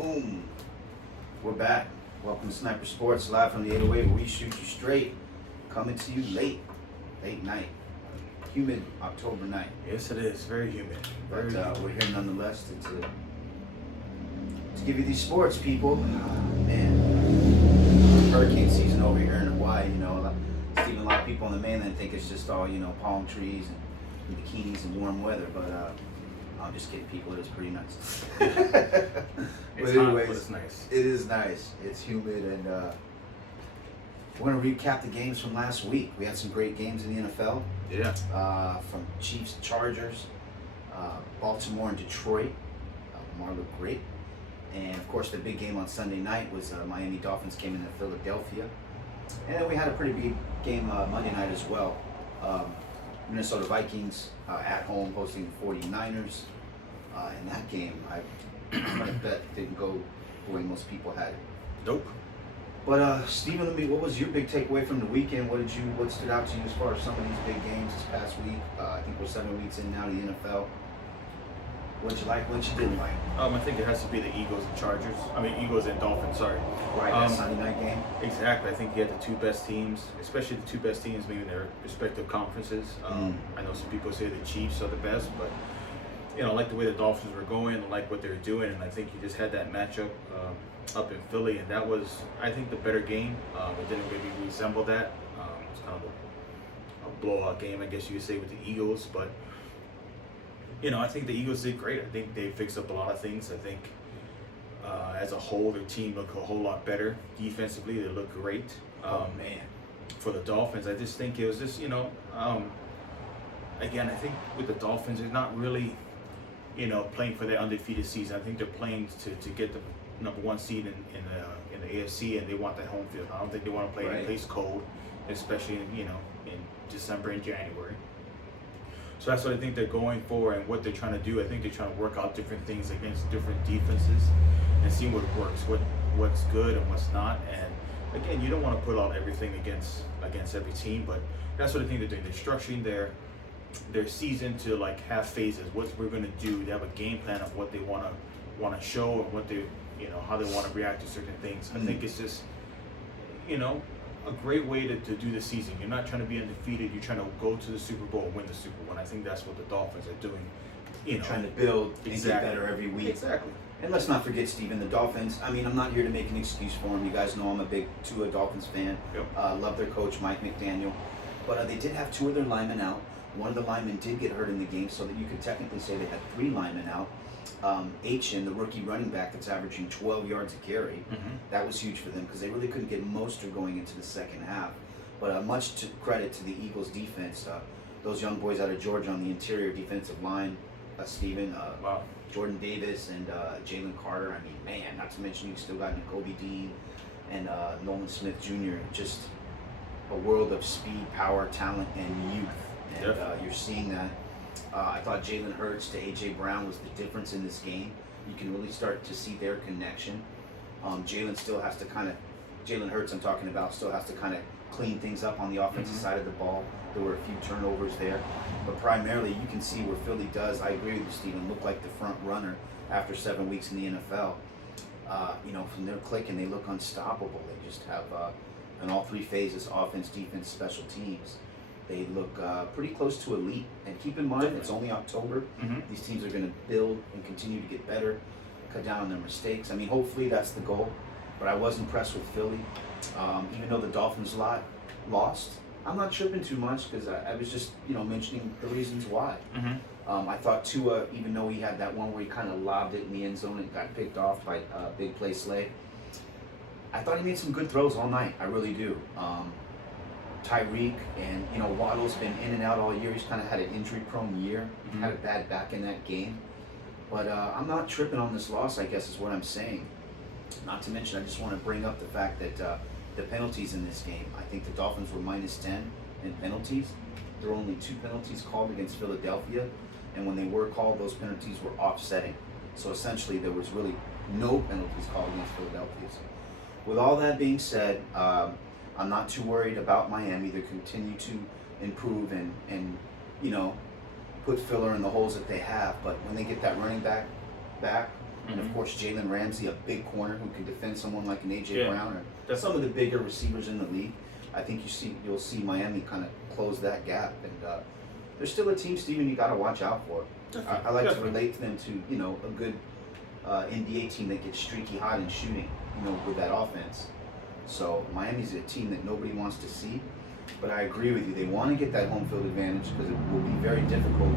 Boom. We're back. Welcome to Sniper Sports, live from the 808 where we shoot you straight. Coming to you late night. Humid October night. Yes, it is. Very humid. But we're here nonetheless to give you these sports, people. Man, hurricane season over here in Hawaii, you know. Even a lot of people on the mainland think it's just all, palm trees and bikinis and warm weather, but I'm just kidding, people. It is pretty nice. It's hot, but it's nice. It is nice. It's humid, and we're going to recap the games from last week. We had some great games in the NFL. Yeah. From Chiefs, Chargers, Baltimore, and Detroit. Lamar looked great. And, of course, the big game on Sunday night was Miami Dolphins came into Philadelphia. And then we had a pretty big game Monday night as well. Minnesota Vikings at home hosting the 49ers. In that game, I'm going to bet didn't go the way most people had it. Nope. But Steven, what was your big takeaway from the weekend? What stood out to you as far as some of these big games this past week? I think we're 7 weeks in now to the NFL. What you like? What you didn't like? I think it has to be the Eagles and Chargers. Eagles and Dolphins. Sorry. Right, that Sunday night game. Exactly. I think you had the two best teams, especially the two best teams, maybe in their respective conferences. I know some people say the Chiefs are the best, but I like the way the Dolphins were going. I like what they were doing, and I think you just had that matchup up in Philly, and that was, I think, the better game. It didn't really resemble that. It was kind of a blowout game, I guess you could say, with the Eagles, but. I think the Eagles did great. I think they fixed up a lot of things. I think as a whole, their team looked a whole lot better. Defensively, they looked great. Man. For the Dolphins, I just think it was just, again, I think with the Dolphins, they're not really, playing for their undefeated season. I think they're playing to get the number one seed in the AFC, and they want that home field. I don't think they want to play in a place cold, especially in December and January. So that's what I think they're going for and what they're trying to do. I think they're trying to work out different things against different defenses and see what works, what's good and what's not. And again, you don't want to put out everything against every team, but that's what I think they're doing. They're structuring their season to have phases. What we're going to do. They have a game plan of what they want to show and what they how they want to react to certain things. I think it's just a great way to do the season. You're not trying to be undefeated. You're trying to go to the Super Bowl and win the Super Bowl. And I think that's what the Dolphins are doing. Trying to build and get better every week. Exactly. And let's not forget, Steven, the Dolphins. I'm not here to make an excuse for them. You guys know I'm a big Tua Dolphins fan. Yep. Love their coach, Mike McDaniel. But they did have two of their linemen out. One of the linemen did get hurt in the game, so that you could technically say they had three linemen out. Achen, the rookie running back that's averaging 12 yards a carry, that was huge for them because they really couldn't get Mostert going into the second half. But much to credit to the Eagles defense, those young boys out of Georgia on the interior defensive line, Steven, Wow. Jordan Davis and Jalen Carter. Man, not to mention you still got Nakobe Dean and Nolan Smith Jr. Just a world of speed, power, talent, and youth. And you're seeing that. I thought Jalen Hurts to A.J. Brown was the difference in this game. You can really start to see their connection. Jalen Hurts I'm talking about, still has to kind of clean things up on the offensive side of the ball. There were a few turnovers there. But primarily, you can see where Philly does, I agree with you, Steven, look like the front runner after 7 weeks in the NFL. From their clicking, they look unstoppable. They just have, in all three phases, offense, defense, special teams. They look pretty close to elite. And keep in mind, it's only October. These teams are going to build and continue to get better, cut down on their mistakes. Hopefully that's the goal. But I was impressed with Philly. Even though the Dolphins lost, I'm not tripping too much because I was just, mentioning the reasons why. I thought Tua, even though he had that one where he kind of lobbed it in the end zone and got picked off by big play Slay, I thought he made some good throws all night. I really do. Tyreek and Waddle's been in and out all year. He's kind of had an injury-prone year. Had a bad back in that game, but I'm not tripping on this loss, I guess is what I'm saying. Not to mention, I just want to bring up the fact that the penalties in this game. I think the Dolphins were -10 in penalties. There were only 2 penalties called against Philadelphia, and when they were called, those penalties were offsetting. So essentially, there was really no penalties called against Philadelphia. So with all that being said, I'm not too worried about Miami. They continue to improve and put filler in the holes that they have. But when they get that running back, And of course, Jalen Ramsey, a big corner who can defend someone like an AJ Yeah. Brown, or That's some of the bigger receivers in the league. I think you'll see Miami kind of close that gap, and there's still a team, Steven, you got to watch out for. I like to relate to them to a good NBA team that gets streaky hot in shooting, with that offense. So Miami's a team that nobody wants to see, but I agree with you. They want to get that home field advantage because it will be very difficult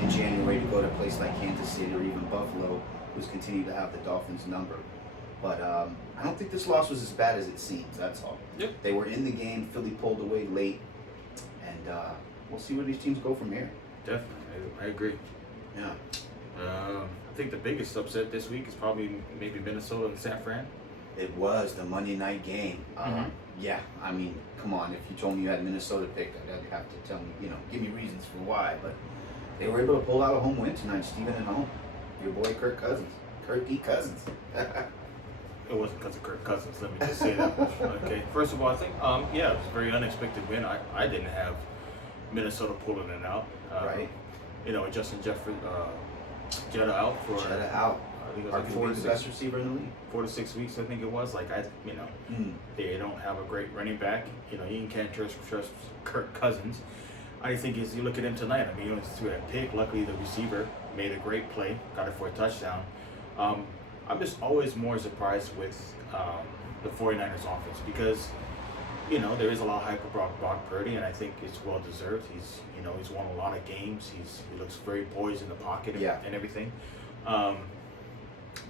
in January to go to a place like Kansas City or even Buffalo, who's continued to have the Dolphins' number. But I don't think this loss was as bad as it seems. That's all. Yep. They were in the game. Philly pulled away late, and we'll see where these teams go from here. Definitely, I agree. Yeah. I think the biggest upset this week is probably maybe Minnesota and San Fran. It was the Monday night game. Mhm. Yeah, I mean, come on. If you told me you had Minnesota picked, I'd have to tell me, give me reasons for why. But they were able to pull out a home win tonight, Steven, at home. Your boy Kirk Cousins. Kirk D. Cousins. It wasn't because of Kirk Cousins. Let me just say that. Okay. First of all, I think it was a very unexpected win. I didn't have Minnesota pulling it out. Right. Justin Jetta out for Jetta out. I think it was Arguably the best receiver in the league. 4 to 6 weeks. I think it was. They don't have a great running back. You can't trust Kirk Cousins. I think you look at him tonight. I mean, he went through that pick. Luckily, the receiver made a great play, got it for a touchdown. I'm just always more surprised with the 49ers offense because, there is a lot of hype about Brock Purdy, and I think it's well deserved. He's won a lot of games. He looks very poised in the pocket and everything.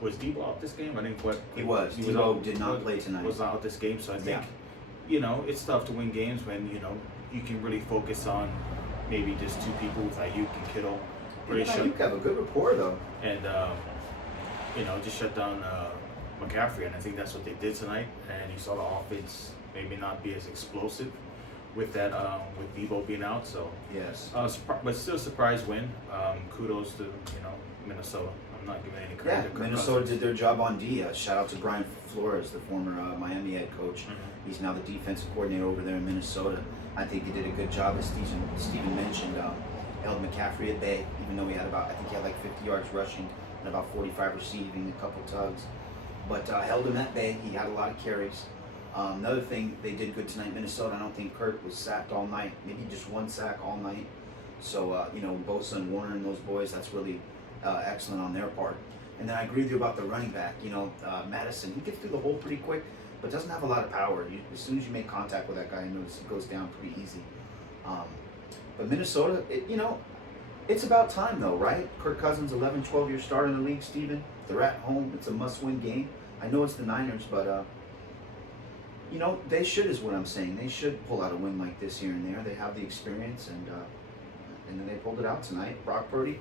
Was Debo out this game? I think He was. Debo did not play tonight. Was out this game, so I think it's tough to win games when you can really focus on maybe just two people with Ayuk and Kittle. You have a good rapport though. And just shut down McCaffrey, and I think that's what they did tonight. And you saw the offense maybe not be as explosive with that with Debo being out. So yes, but still surprise win. Kudos to Minnesota. I'm not giving any credit to Kirk Minnesota Cousins. did their job on D. Shout out to Brian Flores, the former Miami head coach. Mm-hmm. He's now the defensive coordinator over there in Minnesota. I think he did a good job, as Steven mentioned. Held McCaffrey at bay, even though he had like 50 yards rushing and about 45 receiving, a couple tugs. But held him at bay. He had a lot of carries. Another thing they did good tonight, Minnesota. I don't think Kirk was sacked all night. Maybe just one sack all night. So Bosa and Warner and those boys, that's really excellent on their part. And then I agree with you about the running back. Madison, he gets through the hole pretty quick, but doesn't have a lot of power. As soon as you make contact with that guy, you notice it goes down pretty easy. But Minnesota, it's about time though, right? Kirk Cousins, 11, 12-year starter in the league, Steven. They're at home. It's a must-win game. I know it's the Niners, but they should, is what I'm saying. They should pull out a win like this here and there. They have the experience, and then they pulled it out tonight. Brock Purdy,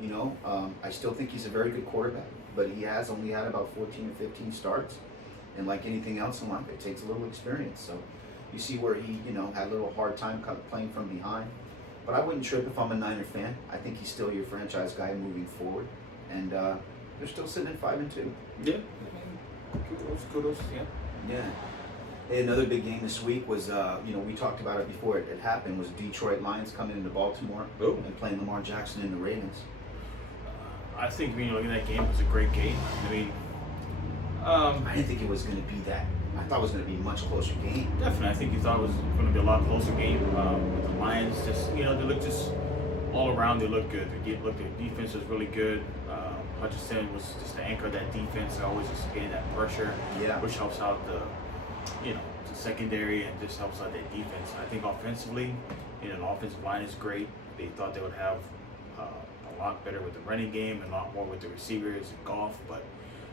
I still think he's a very good quarterback, but he has only had about 14 or 15 starts, and like anything else in life, it takes a little experience. So you see where he, had a little hard time playing from behind. But I wouldn't trip if I'm a Niner fan. I think he's still your franchise guy moving forward, and they're still sitting at 5-2. Yeah. Kudos. Yeah. Yeah. Hey, another big game this week was, we talked about it before it happened, was Detroit Lions coming into Baltimore and playing Lamar Jackson and the Ravens. I think looking at that game, it was a great game. I mean, I didn't think it was going to be that. I thought it was going to be a much closer game. Definitely, I think you thought it was going to be a lot closer game. With the Lions, they look just all around. They look good. Their defense was really good. Hutchinson was just the anchor of that defense. Always just getting that pressure, which helps out the secondary and just helps out their defense. I think offensively, the offensive line is great. They thought they would have a lot better with the running game and a lot more with the receivers and Goff. But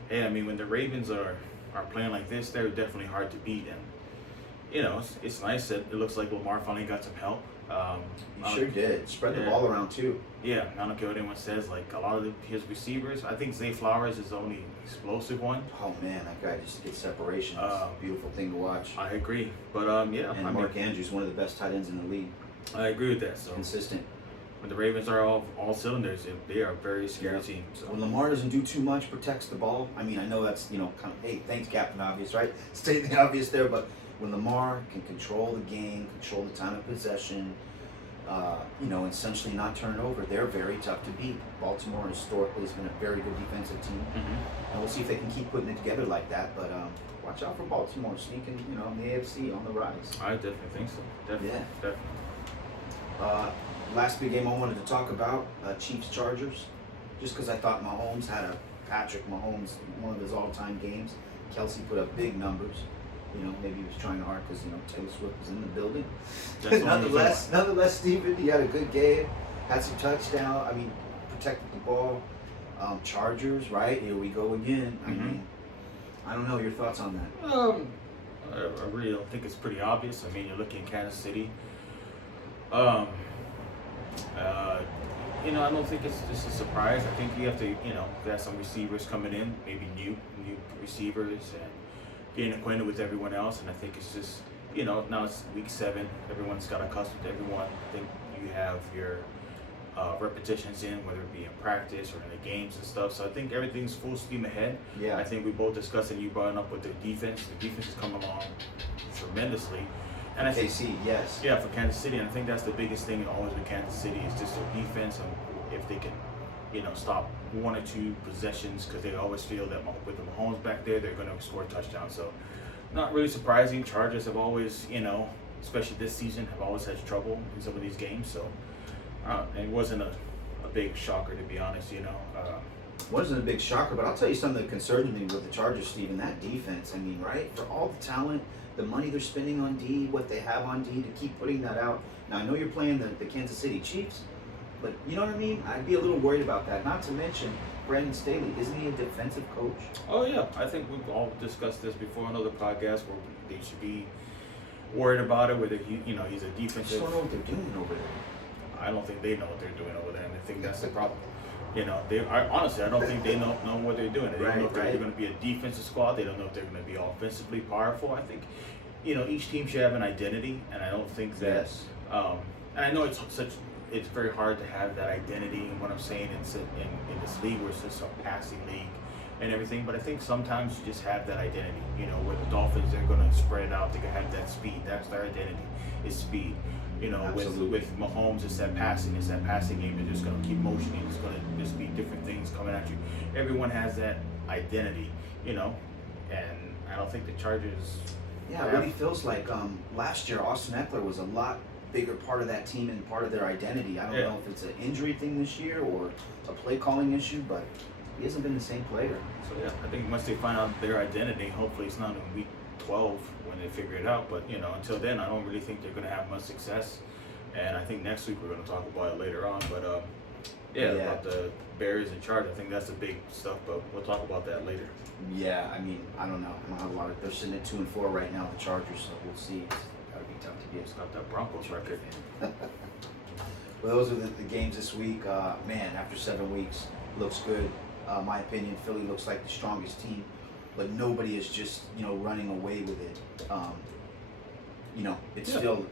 hey, I mean, when the Ravens are playing like this, they're definitely hard to beat. And it's nice that it looks like Lamar finally got some help. He sure did. Spread the ball around too. Yeah, I don't care what anyone says. Like a lot of his receivers, I think Zay Flowers is the only explosive one. Oh man, that guy just gets separation. It's a beautiful thing to watch. I agree, but And Mark Andrews, one of the best tight ends in the league. I agree with that. So consistent. When the Ravens are all cylinders, they are a very scary team. So. When Lamar doesn't do too much, protects the ball. I mean, I know that's kind of, hey, thanks Captain Obvious, right? Stating the obvious there, but when Lamar can control the game, control the time of possession, essentially not turn it over. They're very tough to beat. Baltimore historically has been a very good defensive team, and we'll see if they can keep putting it together like that. But watch out for Baltimore sneaking, in the AFC on the rise. I definitely think so. Definitely. Last big game I wanted to talk about, Chiefs-Chargers, just because I thought Mahomes had Patrick Mahomes, one of his all-time games. Kelsey put up big numbers. Maybe he was trying hard because, Taylor Swift was in the building. Nonetheless, Stephen, he had a good game, had some touchdown. I mean, protected the ball. Chargers, right? Here we go again. I mean, I don't know your thoughts on that. I really don't think it's pretty obvious. I mean, you're looking at Kansas City. I don't think it's just a surprise. I think you have to, they have some receivers coming in, maybe new receivers, and getting acquainted with everyone else. And I think it's just, now it's week 7. Everyone's got accustomed to everyone. I think you have your repetitions in, whether it be in practice or in the games and stuff. So I think everything's full steam ahead. Yeah. I think we both discussed, and you brought it up with the defense. The defense has come along tremendously. And I think, yes. Yeah, for Kansas City, and I think that's the biggest thing always with Kansas City is just their defense, and if they can, stop 1 or 2 possessions, because they always feel that with the Mahomes back there, they're going to score touchdowns. So, not really surprising. Chargers have always, especially this season, have always had trouble in some of these games. So, and it wasn't a big shocker, to be honest. Wasn't a big shocker, but I'll tell you something that concerned me with the Chargers, Steven. That defense, I mean, right? For all the talent, the money they're spending on D, what they have on D, to keep putting that out. Now, I know you're playing the Kansas City Chiefs, but you know what I mean? I'd be a little worried about that. Not to mention, Brandon Staley, isn't he a defensive coach? Oh, yeah. I think we've all discussed this before on other podcasts where they should be worried about it, whether he's a defensive. I just don't know what they're doing over there. I don't think they know what they're doing over there, and I think that's the problem. Honestly, I don't think they know what they're doing. They don't know if they're going to be a defensive squad. They don't know if they're going to be offensively powerful. I think, each team should have an identity, and I don't think that. Yes. And I know it's very hard to have that identity. And what I'm saying in this league, where it's just a passing league and everything, but I think sometimes you just have that identity. Where the Dolphins, they're going to spread it out. They're going to have that speed. That's their identity. Is speed. With Mahomes, it's that passing game. They're just going to keep motioning. It's going to just be different things coming at you. Everyone has that identity, and I don't think the Chargers. Yeah, it really feels like last year Austin Eckler was a lot bigger part of that team and part of their identity. I don't know if it's an injury thing this year or a play calling issue, but he hasn't been the same player. So yeah, I think once they find out their identity, hopefully it's not in week 12 when they figure it out. But until then, I don't really think they're going to have much success. And I think next week we're going to talk about it later on. But about the Bears and Chargers, I think that's the big stuff. But we'll talk about that later. Yeah, I mean, I don't know. I don't have a lot of. They're sitting at 2-4 right now, the Chargers. So we'll see. It's gotta be tough to get. It's got that Broncos record. Well, those are the games this week. Man, after 7 weeks, looks good. My opinion, Philly looks like the strongest team, but nobody is just running away with it. It's still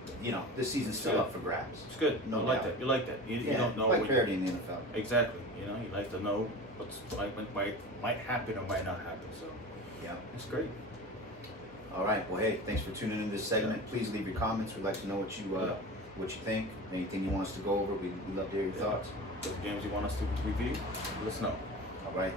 this season's still up for grabs. It's good. No like doubt. that. You like that. You don't know like parity in the NFL. Exactly. You like to know what's might happen or might not happen. So yeah, it's great. All right. Well, hey, thanks for tuning in to this segment. Please leave your comments. We'd like to know what you think. Anything you want us to go over, we'd love to hear your thoughts. The games you want us to review, let us know. All right.